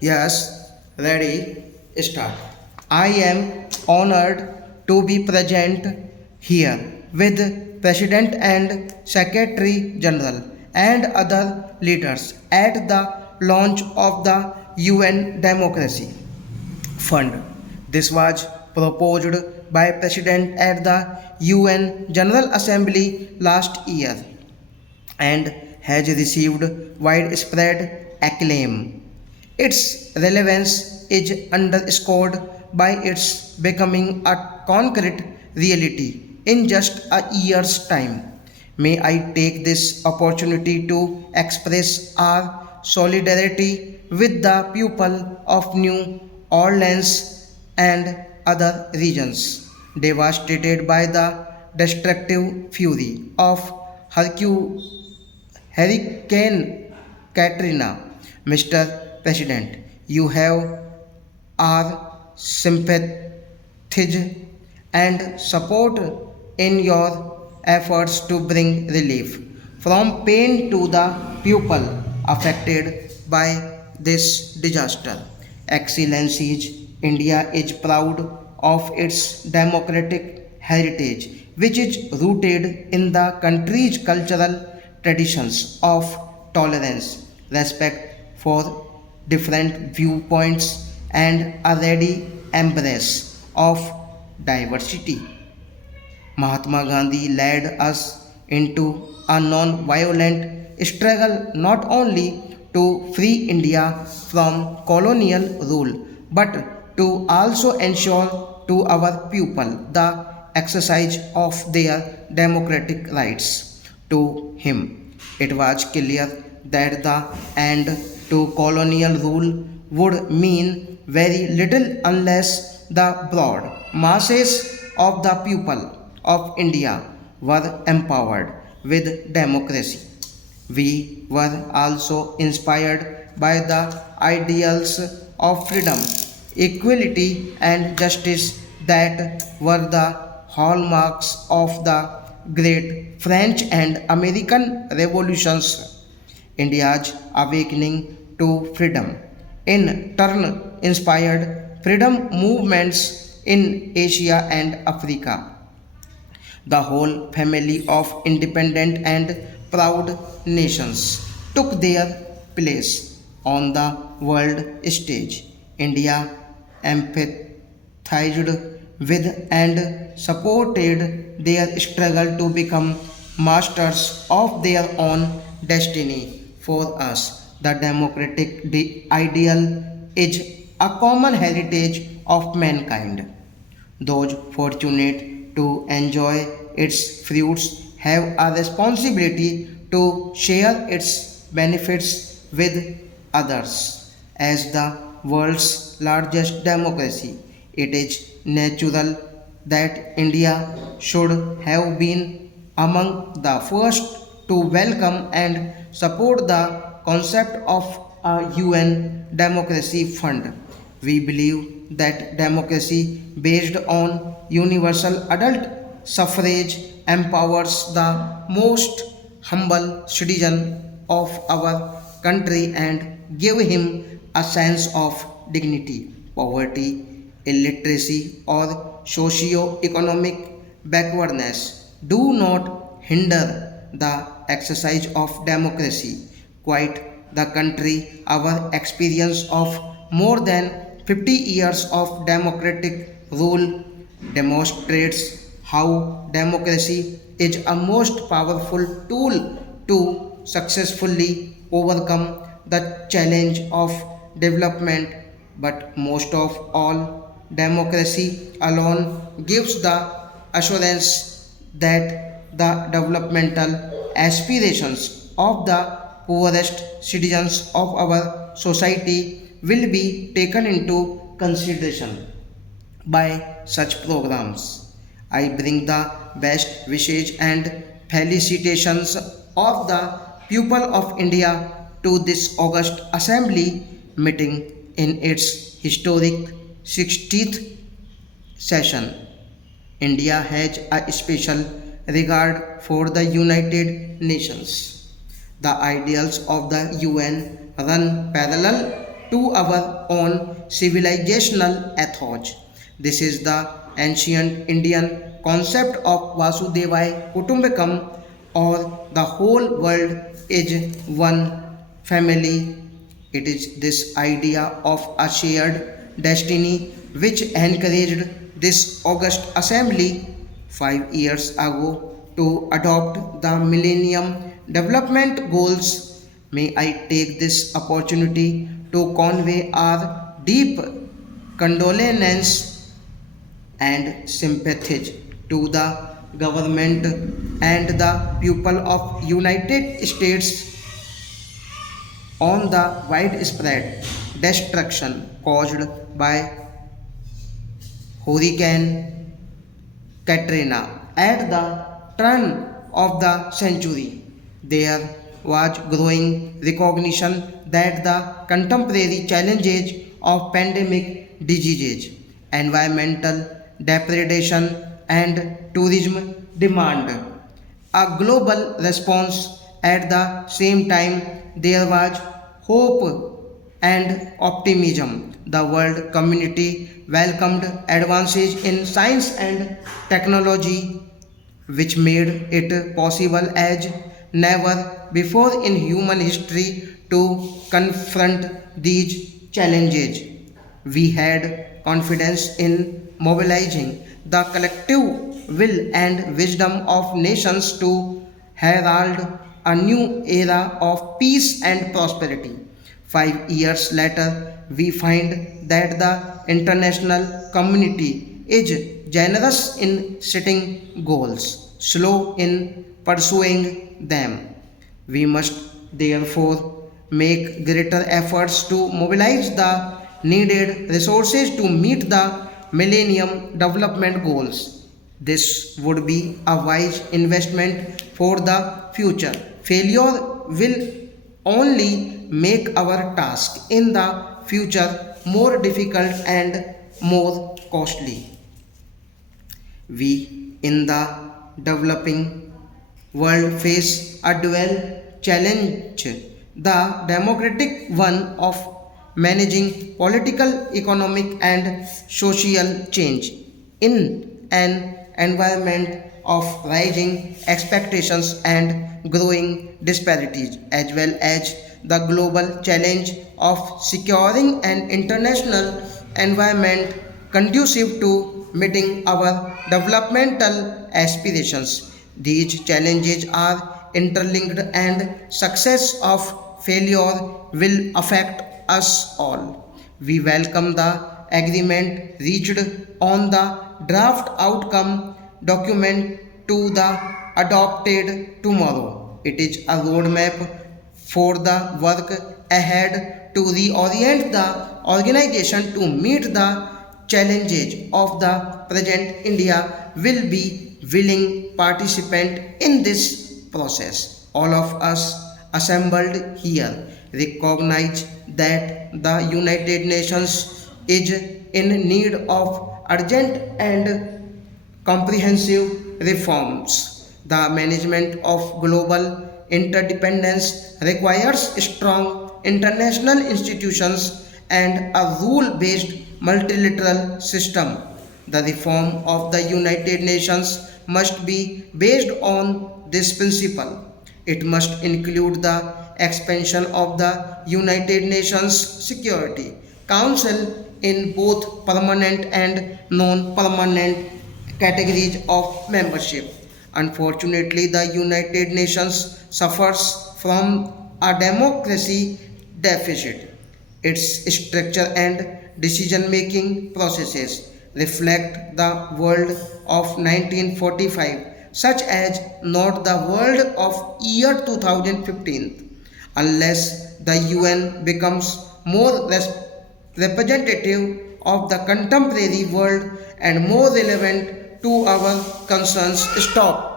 Yes, ready, start. I am honored to be present here with President and Secretary General and other leaders at the launch of the UN Democracy Fund. This was proposed by President at the UN General Assembly last year and has received widespread acclaim. Its relevance is underscored by its becoming a concrete reality in just a year's time. May I take this opportunity to express our solidarity with the people of New Orleans and other regions devastated by the destructive fury of Hurricane Katrina. Mr. President, you have our sympathy and support in your efforts to bring relief from pain to the people affected by this disaster. Excellencies, India is proud of its democratic heritage, which is rooted in the country's cultural traditions of tolerance, respect for different viewpoints, and a ready embrace of diversity. Mahatma Gandhi led us into a non-violent struggle not only to free India from colonial rule but to also ensure to our people the exercise of their democratic rights. To him, it was clear that the end to colonial rule would mean very little unless the broad masses of the people of India were empowered with democracy. We were also inspired by the ideals of freedom, equality, and justice that were the hallmarks of the great French and American revolutions. India's awakening to freedom in turn inspired freedom movements in Asia and Africa. The whole family of independent and proud nations took their place on the world stage. India empathized with and supported their struggle to become masters of their own destiny. For us, the democratic ideal is a common heritage of mankind. Those fortunate to enjoy its fruits have a responsibility to share its benefits with others. As the world's largest democracy, it is natural that India should have been among the first to welcome and support the concept of a UN Democracy Fund. We believe that democracy based on universal adult suffrage empowers the most humble citizen of our country and give him a sense of dignity. Poverty, illiteracy, or socio-economic backwardness do not hinder the exercise of democracy. Quite the country, our experience of more than 50 years of democratic rule demonstrates how democracy is a most powerful tool to successfully overcome the challenge of development. But most of all, democracy alone gives the assurance that the developmental aspirations of the poorest citizens of our society will be taken into consideration by such programs. I bring the best wishes and felicitations of the people of India to this August Assembly meeting in its historic 60th session. India has a special regard for the United Nations. The ideals of the UN run parallel to our own civilizational ethos. This is the ancient Indian concept of Vasudevai Kutumbakam, or the whole world is one family. It is this idea of a shared destiny which encouraged this August Assembly 5 years ago to adopt the Millennium Development Goals. May I take this opportunity to convey our deep condolence and sympathy to the government and the people of United States on the widespread destruction caused by Hurricane Katrina. At the turn of the century, there was growing recognition that the contemporary challenges of pandemic diseases, environmental degradation, and tourism demand a global response. At the same time, there was hope and optimism. The world community welcomed advances in science and technology which made it possible as never before in human history to confront these challenges. We had confidence in mobilizing the collective will and wisdom of nations to herald a new era of peace and prosperity. 5 years later, we find that the international community is generous in setting goals, slow in pursuing them. We must therefore make greater efforts to mobilize the needed resources to meet the Millennium Development Goals. This would be a wise investment for the future. Failure will only make our task in the future more difficult and more costly. We in the developing world face a dual challenge, the democratic one of managing political, economic, and social change in an environment of rising expectations and growing disparities, as well as the global challenge of securing an international environment conducive to meeting our developmental aspirations. These challenges are interlinked, and success of failure will affect us all. We welcome the agreement reached on the draft outcome document to the adopted tomorrow. It is a roadmap for the work ahead to reorient the organization to meet the challenges of the present. India will be willing participant in this process. All of us assembled here recognize that the United Nations is in need of urgent and comprehensive reforms. The management of global interdependence requires strong international institutions and a rule-based multilateral system. The reform of the United Nations must be based on this principle. It must include the expansion of the United Nations Security Council in both permanent and non-permanent categories of membership. Unfortunately, the United Nations suffers from a democracy deficit. Its structure and decision-making processes reflect the world of 1945, such as not the world of year 2015. Unless the UN becomes more representative of the contemporary world and more relevant to our concerns. Stop.